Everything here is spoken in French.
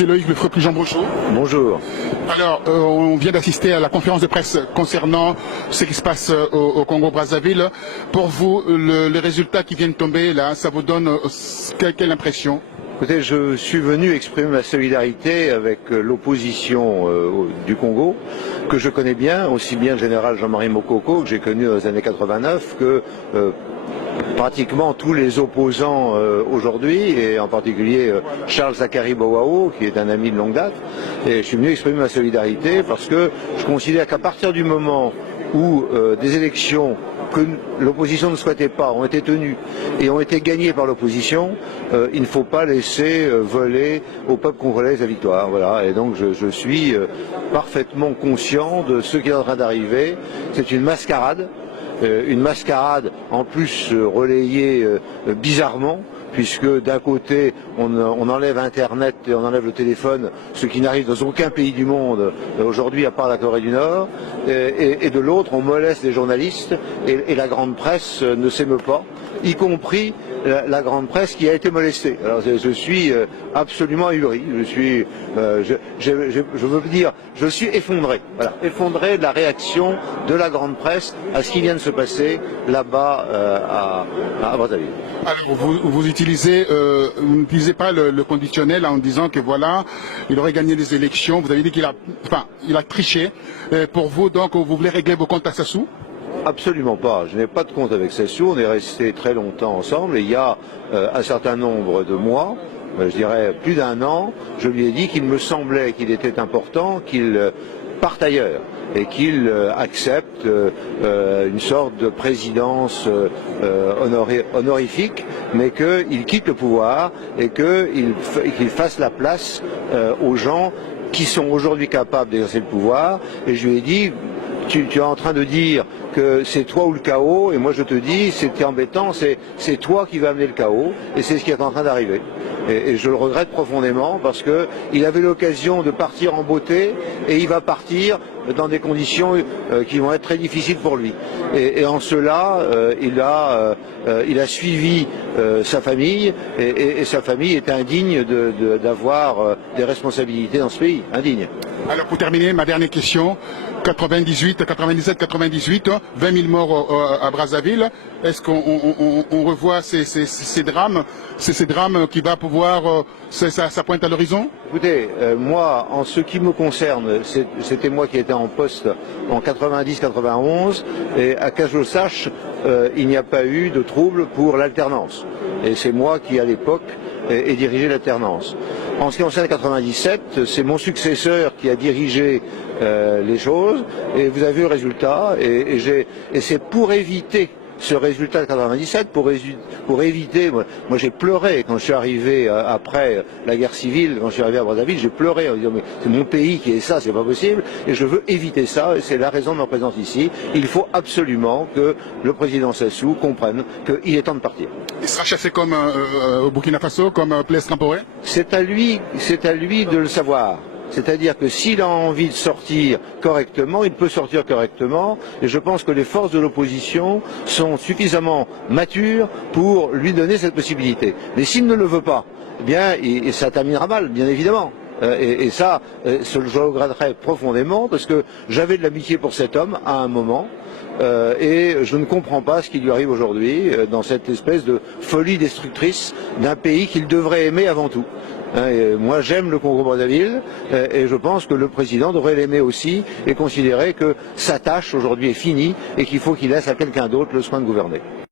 Monsieur Loïc Lefebvre-Pigeon, bonjour. Bonjour. Alors, on vient d'assister à la conférence de presse concernant ce qui se passe au Congo-Brazzaville. Pour vous, les résultats qui viennent tomber là, ça vous donne quelle impression? Écoutez, je suis venu exprimer ma solidarité avec l'opposition du Congo, que je connais bien, aussi bien le général Jean-Marie Mokoko, que j'ai connu dans les années 89, que pratiquement tous les opposants aujourd'hui, et en particulier Charles Zakari Bouao, qui est un ami de longue date. Et je suis venu exprimer ma solidarité parce que je considère qu'à partir du moment où des élections que l'opposition ne souhaitait pas ont été tenues et ont été gagnées par l'opposition, il ne faut pas laisser voler au peuple congolais la victoire. Voilà. Et donc je suis parfaitement conscient de ce qui est en train d'arriver. C'est une mascarade en plus relayée bizarrement, puisque d'un côté on enlève Internet et on enlève le téléphone, ce qui n'arrive dans aucun pays du monde aujourd'hui à part la Corée du Nord, et de l'autre on moleste les journalistes et la grande presse ne s'émeut pas, y compris la grande presse qui a été molestée. Alors je suis absolument ahuri, je veux dire, je suis effondré, voilà, effondré de la réaction de la grande presse à ce qui vient de se passer là-bas à Brazzaville. Alors vous n'utilisez pas le conditionnel en disant que voilà, il aurait gagné les élections. Vous avez dit qu'il a triché. Pour vous, donc, vous voulez régler vos comptes à Sassou? Absolument pas. Je n'ai pas de compte avec Sassou. On est restés très longtemps ensemble et il y a un certain nombre de mois, je dirais plus d'un an, je lui ai dit qu'il me semblait qu'il était important qu'il parte ailleurs et qu'il accepte une sorte de présidence honorifique, mais qu'il quitte le pouvoir et qu'il fasse la place aux gens qui sont aujourd'hui capables d'exercer le pouvoir. Et je lui ai dit, tu es en train de dire que c'est toi ou le chaos, et moi je te dis, c'est embêtant, c'est toi qui vas amener le chaos, et c'est ce qui est en train d'arriver. Et je le regrette profondément parce qu'il avait l'occasion de partir en beauté, et il va partir dans des conditions qui vont être très difficiles pour lui. Et en cela, il a suivi sa famille, et sa famille est indigne d'avoir des responsabilités dans ce pays, indigne. Alors pour terminer, ma dernière question, 97, 98, 20 000 morts à Brazzaville. Est-ce qu'on revoit ces drames, ces drames qui va pouvoir, ça pointe à l'horizon? Écoutez, moi, en ce qui me concerne, c'était moi qui étais en poste en 90-91, et à qu'à je sache, il n'y a pas eu de trouble pour l'alternance. Et c'est moi qui, à l'époque, ai dirigé l'alternance. En ce qui concerne 97, c'est mon successeur qui a dirigé les choses, et vous avez vu le résultat, et c'est pour éviter ce résultat de 97, pour éviter, moi j'ai pleuré quand je suis arrivé après la guerre civile, quand je suis arrivé à Brazzaville, j'ai pleuré en disant mais c'est mon pays qui est ça, c'est pas possible, et je veux éviter ça, et c'est la raison de ma présence ici. Il faut absolument que le président Sassou comprenne qu'il est temps de partir. Il sera chassé comme au Burkina Faso, comme Blaise Compaoré? C'est à lui de le savoir. C'est-à-dire que s'il a envie de sortir correctement, il peut sortir correctement, et je pense que les forces de l'opposition sont suffisamment matures pour lui donner cette possibilité. Mais s'il ne le veut pas, eh bien, et ça terminera mal, bien évidemment. Et ça, je le regretterai profondément, parce que j'avais de l'amitié pour cet homme à un moment, et je ne comprends pas ce qui lui arrive aujourd'hui, dans cette espèce de folie destructrice d'un pays qu'il devrait aimer avant tout. Moi j'aime le Congo-Brazzaville, et je pense que le président devrait l'aimer aussi et considérer que sa tâche aujourd'hui est finie et qu'il faut qu'il laisse à quelqu'un d'autre le soin de gouverner.